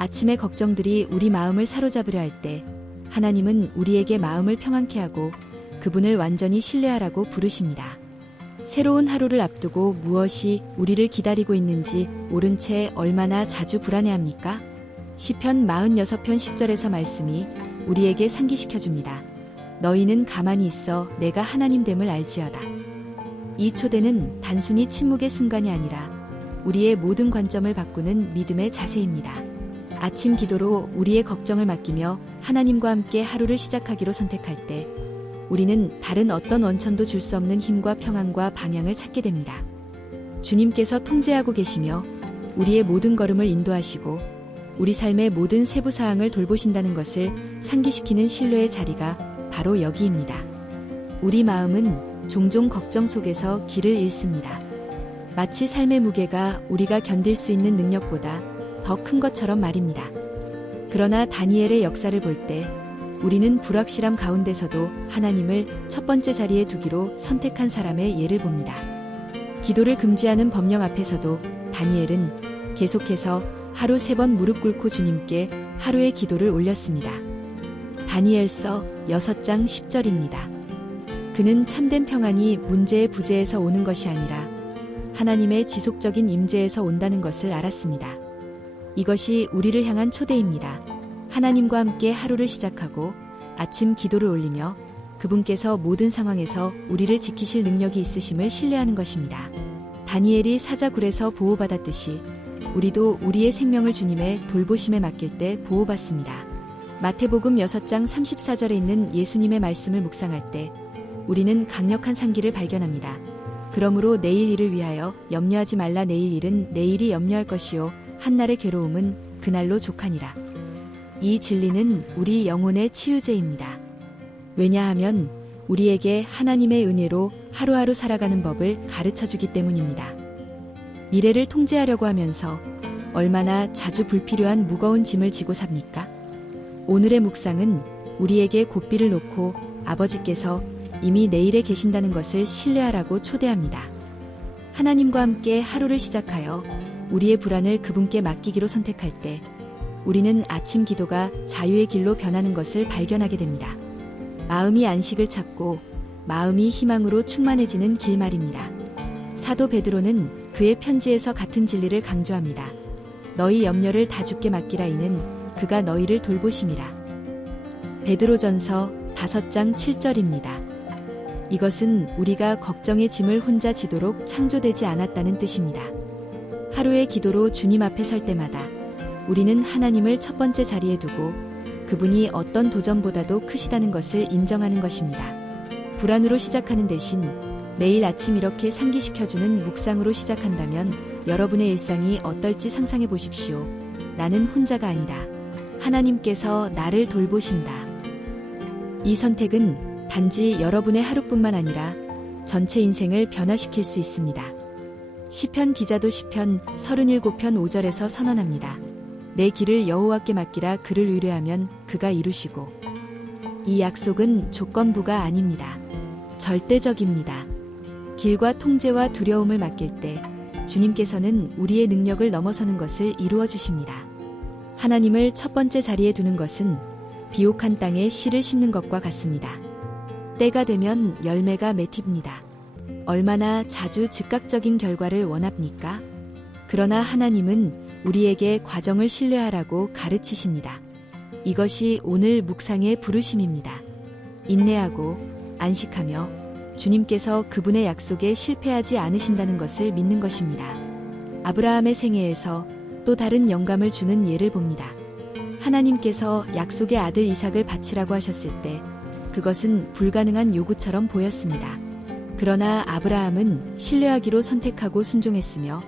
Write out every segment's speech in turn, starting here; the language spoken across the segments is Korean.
아침의 걱정들이 우리 마음을 사로잡으려 할 때 하나님은 우리에게 마음을 평안케 하고 그분을 완전히 신뢰하라고 부르십니다. 새로운 하루를 앞두고 무엇이 우리를 기다리고 있는지 모른 채 얼마나 자주 불안해합니까? 시편 46편 10절에서 말씀이 우리에게 상기시켜줍니다. 너희는 가만히 있어 내가 하나님됨을 알지어다. 이 초대는 단순히 침묵의 순간이 아니라 우리의 모든 관점을 바꾸는 믿음의 자세입니다. 아침 기도로 우리의 걱정을 맡기며 하나님과 함께 하루를 시작하기로 선택할 때 우리는 다른 어떤 원천도 줄 수 없는 힘과 평안과 방향을 찾게 됩니다. 주님께서 통제하고 계시며 우리의 모든 걸음을 인도하시고 우리 삶의 모든 세부 사항을 돌보신다는 것을 상기시키는 신뢰의 자리가 바로 여기입니다. 우리 마음은 종종 걱정 속에서 길을 잃습니다. 마치 삶의 무게가 우리가 견딜 수 있는 능력보다 더 큰 것처럼 말입니다. 그러나 다니엘의 역사를 볼 때 우리는 불확실함 가운데서도 하나님을 첫 번째 자리에 두기로 선택한 사람의 예를 봅니다. 기도를 금지하는 법령 앞에서도 다니엘은 계속해서 하루 3번 무릎 꿇고 주님께 하루의 기도를 올렸습니다. 다니엘서 6장 10절입니다. 그는 참된 평안이 문제의 부재에서 오는 것이 아니라 하나님의 지속적인 임재에서 온다는 것을 알았습니다. 이것이 우리를 향한 초대입니다. 하나님과 함께 하루를 시작하고 아침 기도를 올리며 그분께서 모든 상황에서 우리를 지키실 능력이 있으심을 신뢰하는 것입니다. 다니엘이 사자굴에서 보호받았듯이 우리도 우리의 생명을 주님의 돌보심에 맡길 때 보호받습니다. 마태복음 6장 34절에 있는 예수님의 말씀을 묵상할 때 우리는 강력한 상기를 발견합니다. 그러므로 내일 일을 위하여 염려하지 말라. 내일 일은 내일이 염려할 것이요 한날의 괴로움은 그날로 족하니라. 이 진리는 우리 영혼의 치유제입니다. 왜냐하면 우리에게 하나님의 은혜로 하루하루 살아가는 법을 가르쳐주기 때문입니다. 미래를 통제하려고 하면서 얼마나 자주 불필요한 무거운 짐을 지고 삽니까? 오늘의 묵상은 우리에게 고삐를 놓고 아버지께서 이미 내일에 계신다는 것을 신뢰하라고 초대합니다. 하나님과 함께 하루를 시작하여 우리의 불안을 그분께 맡기기로 선택할 때 우리는 아침 기도가 자유의 길로 변하는 것을 발견하게 됩니다. 마음이 안식을 찾고 마음이 희망으로 충만해지는 길 말입니다. 사도 베드로는 그의 편지에서 같은 진리를 강조합니다. 너희 염려를 다 주께 맡기라. 이는 그가 너희를 돌보심이라. 베드로전서 5장 7절입니다. 이것은 우리가 걱정의 짐을 혼자 지도록 창조되지 않았다는 뜻입니다. 하루의 기도로 주님 앞에 설 때마다 우리는 하나님을 첫 번째 자리에 두고 그분이 어떤 도전보다도 크시다는 것을 인정하는 것입니다. 불안으로 시작하는 대신 매일 아침 이렇게 상기시켜주는 묵상으로 시작한다면 여러분의 일상이 어떨지 상상해 보십시오. 나는 혼자가 아니다. 하나님께서 나를 돌보신다. 이 선택은 단지 여러분의 하루뿐만 아니라 전체 인생을 변화시킬 수 있습니다. 시편 기자도 시편 37편 5절에서 선언합니다. 내 길을 여호와께 맡기라. 그를 의뢰하면 그가 이루시고. 이 약속은 조건부가 아닙니다. 절대적입니다. 길과 통제와 두려움을 맡길 때 주님께서는 우리의 능력을 넘어서는 것을 이루어 주십니다. 하나님을 첫 번째 자리에 두는 것은 비옥한 땅에 씨를 심는 것과 같습니다. 때가 되면 열매가 맺힙니다. 얼마나 자주 즉각적인 결과를 원합니까? 그러나 하나님은 우리에게 과정을 신뢰하라고 가르치십니다. 이것이 오늘 묵상의 부르심입니다. 인내하고 안식하며 주님께서 그분의 약속에 실패하지 않으신다는 것을 믿는 것입니다. 아브라함의 생애에서 또 다른 영감을 주는 예를 봅니다. 하나님께서 약속의 아들 이삭을 바치라고 하셨을 때 그것은 불가능한 요구처럼 보였습니다. 그러나 아브라함은 신뢰하기로 선택하고 순종했으며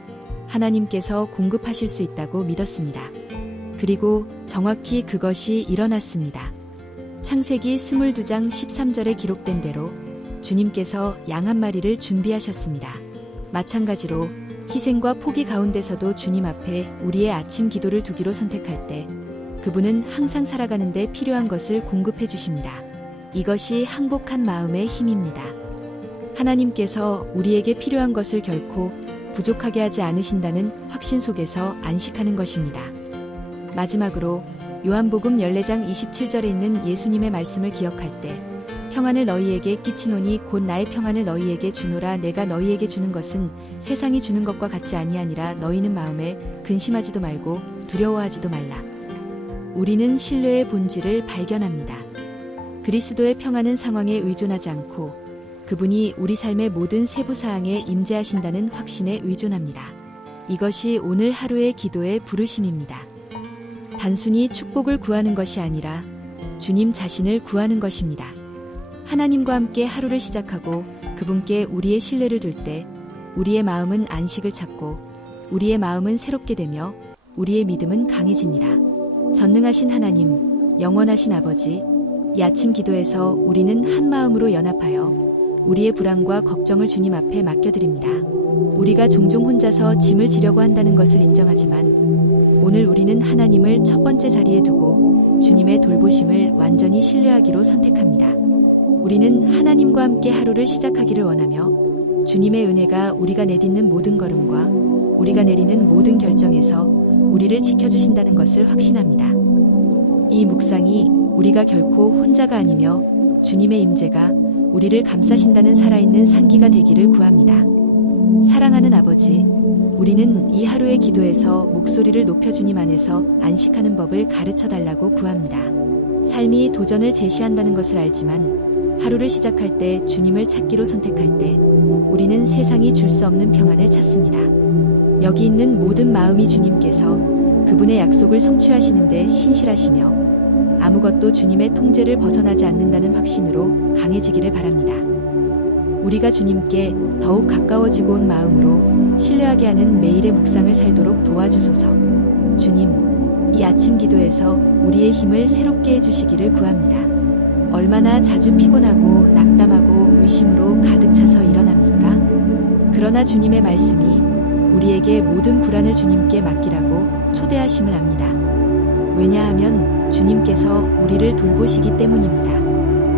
하나님께서 공급하실 수 있다고 믿었습니다. 그리고 정확히 그것이 일어났습니다. 창세기 22장 13절에 기록된 대로 주님께서 양 한 마리를 준비하셨습니다. 마찬가지로 희생과 포기 가운데서도 주님 앞에 우리의 아침 기도를 두기로 선택할 때 그분은 항상 살아가는 데 필요한 것을 공급해 주십니다. 이것이 항복한 마음의 힘입니다. 하나님께서 우리에게 필요한 것을 결코 부족하게 하지 않으신다는 확신 속에서 안식하는 것입니다. 마지막으로 요한복음 14장 27절에 있는 예수님의 말씀을 기억할 때 평안을 너희에게 끼치노니 곧 나의 평안을 너희에게 주노라. 내가 너희에게 주는 것은 세상이 주는 것과 같지 아니하니라. 너희는 마음에 근심하지도 말고 두려워하지도 말라. 우리는 신뢰의 본질을 발견합니다. 그리스도의 평안은 상황에 의존하지 않고 그분이 우리 삶의 모든 세부 사항에 임재하신다는 확신에 의존합니다. 이것이 오늘 하루의 기도의 부르심입니다. 단순히 축복을 구하는 것이 아니라 주님 자신을 구하는 것입니다. 하나님과 함께 하루를 시작하고 그분께 우리의 신뢰를 둘 때 우리의 마음은 안식을 찾고 우리의 마음은 새롭게 되며 우리의 믿음은 강해집니다. 전능하신 하나님, 영원하신 아버지, 이 아침 기도에서 우리는 한 마음으로 연합하여 우리의 불안과 걱정을 주님 앞에 맡겨드립니다. 우리가 종종 혼자서 짐을 지려고 한다는 것을 인정하지만 오늘 우리는 하나님을 첫 번째 자리에 두고 주님의 돌보심을 완전히 신뢰하기로 선택합니다. 우리는 하나님과 함께 하루를 시작하기를 원하며 주님의 은혜가 우리가 내딛는 모든 걸음과 우리가 내리는 모든 결정에서 우리를 지켜주신다는 것을 확신합니다. 이 묵상이 우리가 결코 혼자가 아니며 주님의 임재가 우리를 감싸신다는 살아있는 상기가 되기를 구합니다. 사랑하는 아버지, 우리는 이 하루의 기도에서 목소리를 높여 주님 안에서 안식하는 법을 가르쳐 달라고 구합니다. 삶이 도전을 제시한다는 것을 알지만 하루를 시작할 때 주님을 찾기로 선택할 때 우리는 세상이 줄 수 없는 평안을 찾습니다. 여기 있는 모든 마음이 주님께서 그분의 약속을 성취하시는데 신실하시며 아무것도 주님의 통제를 벗어나지 않는다는 확신으로 강해지기를 바랍니다. 우리가 주님께 더욱 가까워지고 온 마음으로 신뢰하게 하는 매일의 묵상을 살도록 도와주소서. 주님, 이 아침 기도에서 우리의 힘을 새롭게 해주시기를 구합니다. 얼마나 자주 피곤하고 낙담하고 의심으로 가득 차서 일어납니까? 그러나 주님의 말씀이 우리에게 모든 불안을 주님께 맡기라고 초대하심을 압니다. 왜냐하면 주님께서 우리를 돌보시기 때문입니다.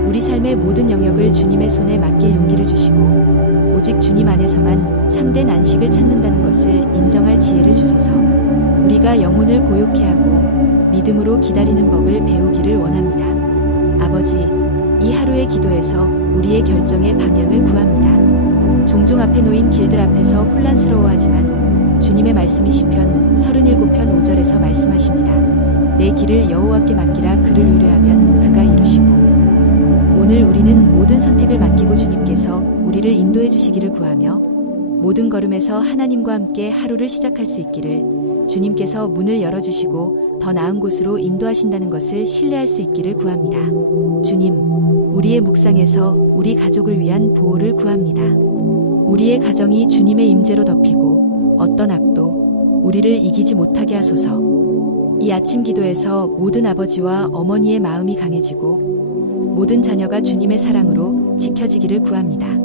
우리 삶의 모든 영역을 주님의 손에 맡길 용기를 주시고 오직 주님 안에서만 참된 안식을 찾는다는 것을 인정할 지혜를 주소서. 우리가 영혼을 고요케 하고 믿음으로 기다리는 법을 배우기를 원합니다. 아버지, 이 하루의 기도에서 우리의 결정의 방향을 구합니다. 종종 앞에 놓인 길들 앞에서 혼란스러워하지만 주님의 말씀이 시편 37편 5절에서 말씀하십니다. 내 길을 여호와께 맡기라. 그를 의뢰하면 그가 이루시고. 오늘 우리는 모든 선택을 맡기고 주님께서 우리를 인도해 주시기를 구하며 모든 걸음에서 하나님과 함께 하루를 시작할 수 있기를 주님께서 문을 열어주시고 더 나은 곳으로 인도하신다는 것을 신뢰할 수 있기를 구합니다. 주님, 우리의 묵상에서 우리 가족을 위한 보호를 구합니다. 우리의 가정이 주님의 임재로 덮이고 어떤 악도 우리를 이기지 못하게 하소서. 이 아침 기도에서 모든 아버지와 어머니의 마음이 강해지고 모든 자녀가 주님의 사랑으로 지켜지기를 구합니다.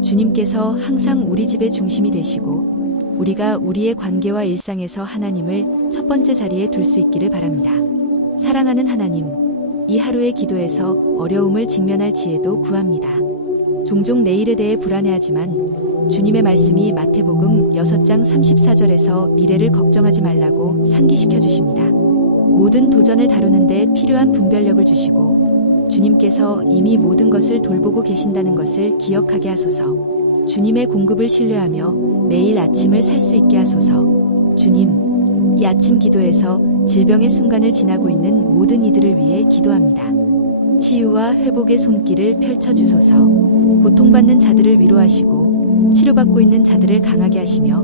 주님께서 항상 우리 집의 중심이 되시고 우리가 우리의 관계와 일상에서 하나님을 첫 번째 자리에 둘 수 있기를 바랍니다. 사랑하는 하나님, 이 하루의 기도에서 어려움을 직면할 지혜도 구합니다. 종종 내일에 대해 불안해하지만 주님의 말씀이 마태복음 6장 34절에서 미래를 걱정하지 말라고 상기시켜 주십니다. 모든 도전을 다루는데 필요한 분별력을 주시고 주님께서 이미 모든 것을 돌보고 계신다는 것을 기억하게 하소서. 주님의 공급을 신뢰하며 매일 아침을 살 수 있게 하소서. 주님, 이 아침 기도에서 질병의 순간을 지나고 있는 모든 이들을 위해 기도합니다. 치유와 회복의 손길을 펼쳐주소서. 고통받는 자들을 위로하시고 치료받고 있는 자들을 강하게 하시며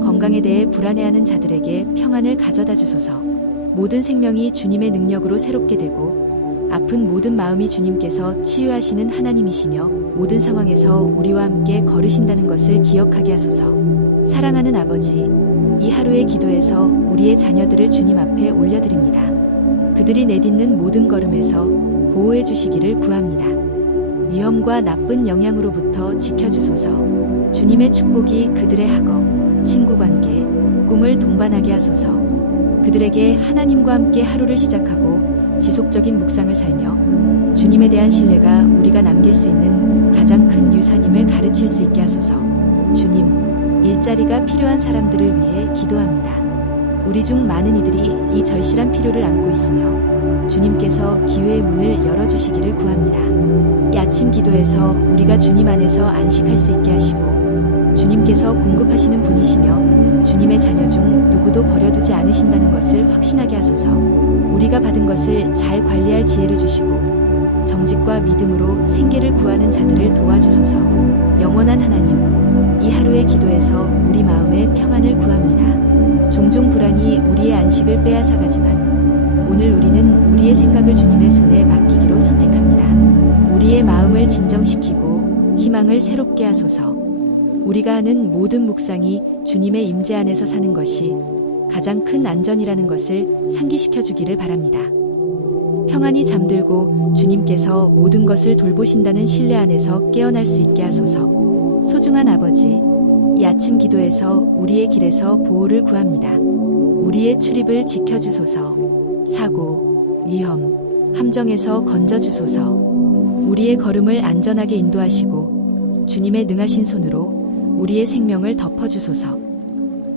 건강에 대해 불안해하는 자들에게 평안을 가져다 주소서. 모든 생명이 주님의 능력으로 새롭게 되고 아픈 모든 마음이 주님께서 치유하시는 하나님이시며 모든 상황에서 우리와 함께 걸으신다는 것을 기억하게 하소서. 사랑하는 아버지, 이 하루의 기도에서 우리의 자녀들을 주님 앞에 올려드립니다. 그들이 내딛는 모든 걸음에서 보호해 주시기를 구합니다. 위험과 나쁜 영향으로부터 지켜주소서. 주님의 축복이 그들의 학업, 친구관계, 꿈을 동반하게 하소서. 그들에게 하나님과 함께 하루를 시작하고 지속적인 묵상을 살며 주님에 대한 신뢰가 우리가 남길 수 있는 가장 큰 유산임을 가르칠 수 있게 하소서. 주님, 일자리가 필요한 사람들을 위해 기도합니다. 우리 중 많은 이들이 이 절실한 필요를 안고 있으며 주님께서 기회의 문을 열어주시기를 구합니다. 이 아침 기도에서 우리가 주님 안에서 안식할 수 있게 하시고 주님께서 공급하시는 분이시며 주님의 자녀 중 누구도 버려두지 않으신다는 것을 확신하게 하소서. 우리가 받은 것을 잘 관리할 지혜를 주시고 정직과 믿음으로 생계를 구하는 자들을 도와주소서. 영원한 하나님, 이 하루의 기도에서 우리 마음의 평안을 구합니다. 종종 불안이 우리의 안식을 빼앗아가지만 오늘 우리는 우리의 생각을 주님의 손에 맡기기로 선택합니다. 우리의 마음을 진정시키고 희망을 새롭게 하소서. 우리가 하는 모든 묵상이 주님의 임재 안에서 사는 것이 가장 큰 안전이라는 것을 상기시켜 주기를 바랍니다. 평안이 잠들고 주님께서 모든 것을 돌보신다는 신뢰 안에서 깨어날 수 있게 하소서. 소중한 아버지, 이 아침 기도에서 우리의 길에서 보호를 구합니다. 우리의 출입을 지켜주소서. 사고, 위험, 함정에서 건져주소서. 우리의 걸음을 안전하게 인도하시고 주님의 능하신 손으로 우리의 생명을 덮어주소서.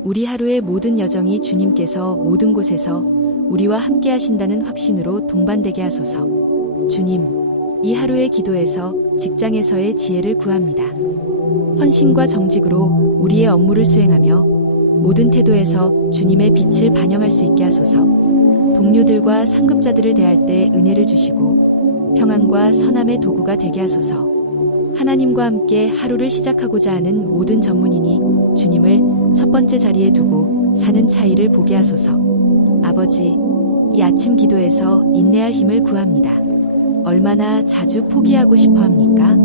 우리 하루의 모든 여정이 주님께서 모든 곳에서 우리와 함께 하신다는 확신으로 동반되게 하소서. 주님, 이 하루의 기도에서 직장에서의 지혜를 구합니다. 헌신과 정직으로 우리의 업무를 수행하며 모든 태도에서 주님의 빛을 반영할 수 있게 하소서. 동료들과 상급자들을 대할 때 은혜를 주시고 평안과 선함의 도구가 되게 하소서. 하나님과 함께 하루를 시작하고자 하는 모든 전문인이 주님을 첫 번째 자리에 두고 사는 차이를 보게 하소서. 아버지, 이 아침 기도에서 인내할 힘을 구합니다. 얼마나 자주 포기하고 싶어 합니까?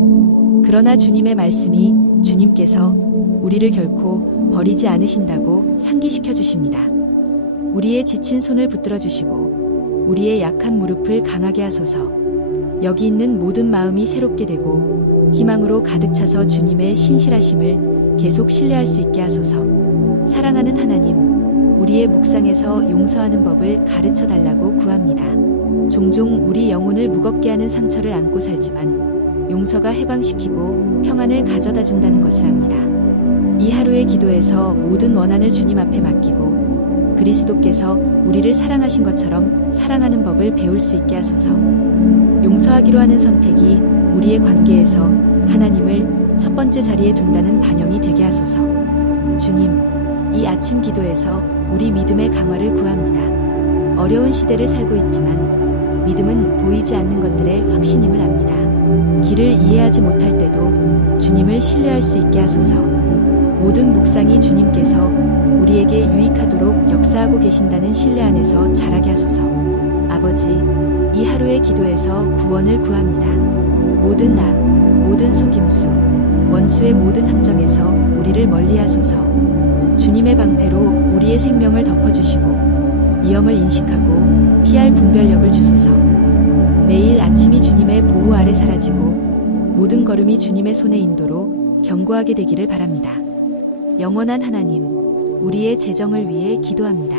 그러나 주님의 말씀이 주님께서 우리를 결코 버리지 않으신다고 상기시켜 주십니다. 우리의 지친 손을 붙들어 주시고 우리의 약한 무릎을 강하게 하소서. 여기 있는 모든 마음이 새롭게 되고 희망으로 가득 차서 주님의 신실하심을 계속 신뢰할 수 있게 하소서. 사랑하는 하나님, 우리의 묵상에서 용서하는 법을 가르쳐 달라고 구합니다. 종종 우리 영혼을 무겁게 하는 상처를 안고 살지만 용서가 해방시키고 평안을 가져다 준다는 것을 압니다. 이 하루의 기도에서 모든 원한을 주님 앞에 맡기고 그리스도께서 우리를 사랑하신 것처럼 사랑하는 법을 배울 수 있게 하소서. 용서하기로 하는 선택이 우리의 관계에서 하나님을 첫 번째 자리에 둔다는 반영이 되게 하소서. 주님, 이 아침 기도에서 우리 믿음의 강화를 구합니다. 어려운 시대를 살고 있지만 믿음은 보이지 않는 것들의 확신임을 압니다. 길을 이해하지 못할 때도 주님을 신뢰할 수 있게 하소서. 모든 묵상이 주님께서 우리에게 유익하도록 역사하고 계신다는 신뢰 안에서 자라게 하소서. 아버지, 이 하루의 기도에서 구원을 구합니다. 모든 악, 모든 속임수, 원수의 모든 함정에서 우리를 멀리하소서. 주님의 방패로 우리의 생명을 덮어주시고 위험을 인식하고 피할 분별력을 주소서. 매일 아침이 주님의 보호 아래 사라지고 모든 걸음이 주님의 손의 인도로 견고하게 되기를 바랍니다. 영원한 하나님, 우리의 재정을 위해 기도합니다.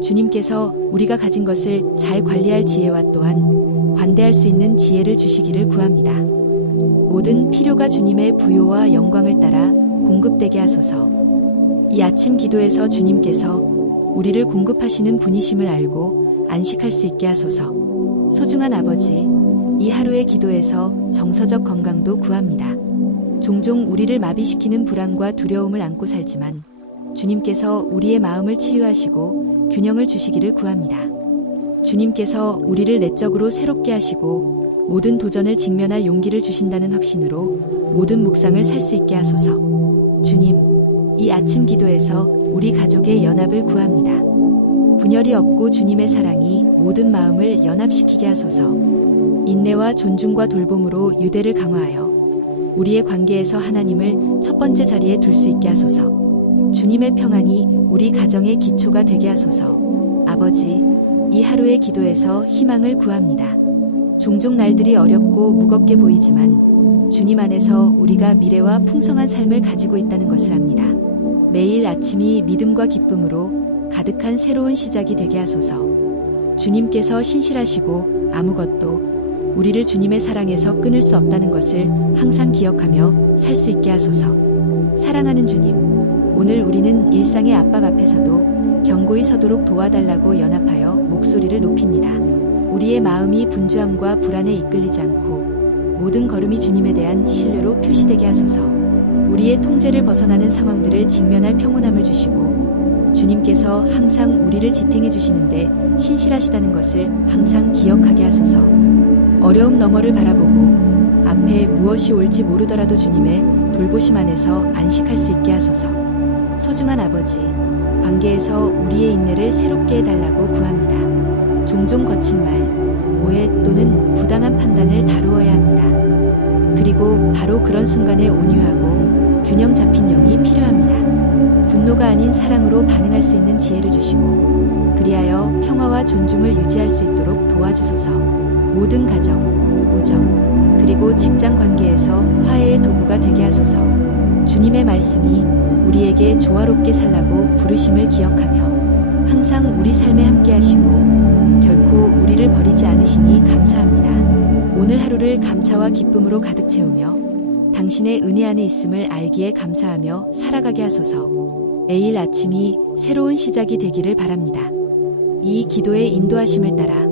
주님께서 우리가 가진 것을 잘 관리할 지혜와 또한 관대할 수 있는 지혜를 주시기를 구합니다. 모든 필요가 주님의 부요와 영광을 따라 공급되게 하소서. 이 아침 기도에서 주님께서 우리를 공급하시는 분이심을 알고 안식할 수 있게 하소서. 소중한 아버지, 이 하루의 기도에서 정서적 건강도 구합니다. 종종 우리를 마비시키는 불안과 두려움을 안고 살지만 주님께서 우리의 마음을 치유하시고 균형을 주시기를 구합니다. 주님께서 우리를 내적으로 새롭게 하시고 모든 도전을 직면할 용기를 주신다는 확신으로 모든 묵상을 살 수 있게 하소서. 주님, 이 아침 기도에서 우리 가족의 연합을 구합니다. 분열이 없고 주님의 사랑이 모든 마음을 연합시키게 하소서. 인내와 존중과 돌봄으로 유대를 강화하여 우리의 관계에서 하나님을 첫 번째 자리에 둘 수 있게 하소서. 주님의 평안이 우리 가정의 기초가 되게 하소서. 아버지, 이 하루의 기도에서 희망을 구합니다. 종종 날들이 어렵고 무겁게 보이지만 주님 안에서 우리가 미래와 풍성한 삶을 가지고 있다는 것을 압니다. 매일 아침이 믿음과 기쁨으로 가득한 새로운 시작이 되게 하소서. 주님께서 신실하시고 아무것도 우리를 주님의 사랑에서 끊을 수 없다는 것을 항상 기억하며 살 수 있게 하소서. 사랑하는 주님, 오늘 우리는 일상의 압박 앞에서도 견고히 서도록 도와달라고 연합하여 목소리를 높입니다. 우리의 마음이 분주함과 불안에 이끌리지 않고 모든 걸음이 주님에 대한 신뢰로 표시되게 하소서. 우리의 통제를 벗어나는 상황들을 직면할 평온함을 주시고 주님께서 항상 우리를 지탱해 주시는데 신실하시다는 것을 항상 기억하게 하소서. 어려움 너머를 바라보고 앞에 무엇이 올지 모르더라도 주님의 돌보심 안에서 안식할 수 있게 하소서. 소중한 아버지, 관계에서 우리의 인내를 새롭게 해달라고 구합니다. 종종 거친 말, 오해 또는 부당한 판단을 다루어야 합니다. 그리고 바로 그런 순간에 온유하고 균형 잡힌 영이 필요합니다. 분노가 아닌 사랑으로 반응할 수 있는 지혜를 주시고 그리하여 평화와 존중을 유지할 수 있도록 도와주소서. 모든 가정, 우정, 그리고 직장 관계에서 화해의 도구가 되게 하소서. 주님의 말씀이 우리에게 조화롭게 살라고 부르심을 기억하며 항상 우리 삶에 함께 하시고 결코 우리를 버리지 않으시니 감사합니다. 오늘 하루를 감사와 기쁨으로 가득 채우며 당신의 은혜 안에 있음을 알기에 감사하며 살아가게 하소서. 매일 아침이 새로운 시작이 되기를 바랍니다. 이 기도의 인도하심을 따라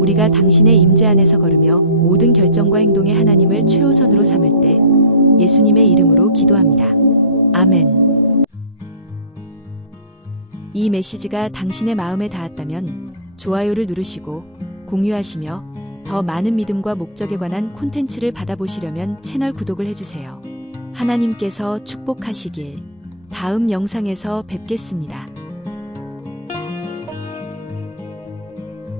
우리가 당신의 임재 안에서 걸으며 모든 결정과 행동에 하나님을 최우선으로 삼을 때 예수님의 이름으로 기도합니다. 아멘. 이 메시지가 당신의 마음에 닿았다면 좋아요를 누르시고 공유하시며 더 많은 믿음과 목적에 관한 콘텐츠를 받아보시려면 채널 구독을 해주세요. 하나님께서 축복하시길. 다음 영상에서 뵙겠습니다.